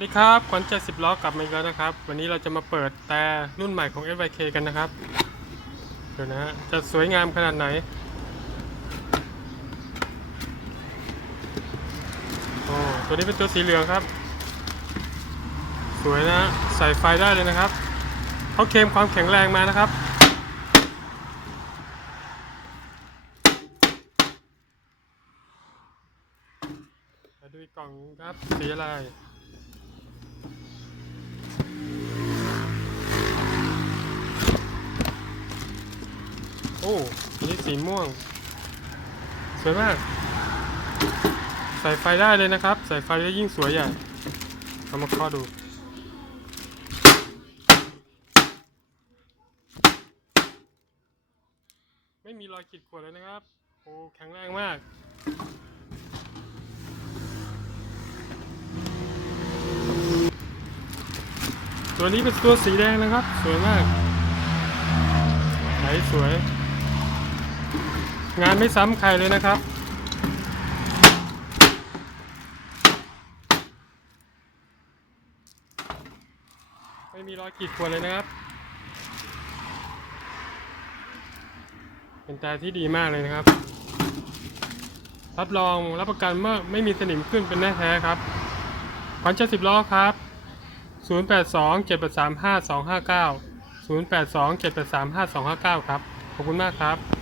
วัสดีครับขวัญใจสิบล้อกลับมาอีกแล้วนะครับ วันนี้เราจะมาเปิดแต่รุ่นใหม่ของ SYK กันนะครับเดี๋ยวนะจะสวยงามขนาดไหน โอ้ตัวนี้เป็นตัวสีเหลืองครับ สวยนะใส่ไฟได้เลยนะครับเขาเคมความแข็งแรงมานะครับดูกล่องครับสีอะไร อ้อันนี้สีม่วง สวยมาก ใส่ไฟได้เลยนะครับ ใส่ไฟได้ยิ่งสวยใหญ่เอามาเคาะดูไม่มีรอยขีดข่วนเลยนะครับ โอ้ แข็งแรงมาก ตัวนี้เป็นตัวสีแดงนะครับ สวยมากไหนสวย งานไม่ซ้ำใครเลยนะครับ ไม่มีรอยขีดข่วนเลยนะครับ เป็นแต่ที่ดีมากเลยนะครับ รับรองรับประกันว่าไม่มีสนิมขึ้นเป็นแน่แท้ครับขวัญเจ็ดสิบล้อครับ 082 735 259 082 735 259 ครับ ขอบคุณมากครับ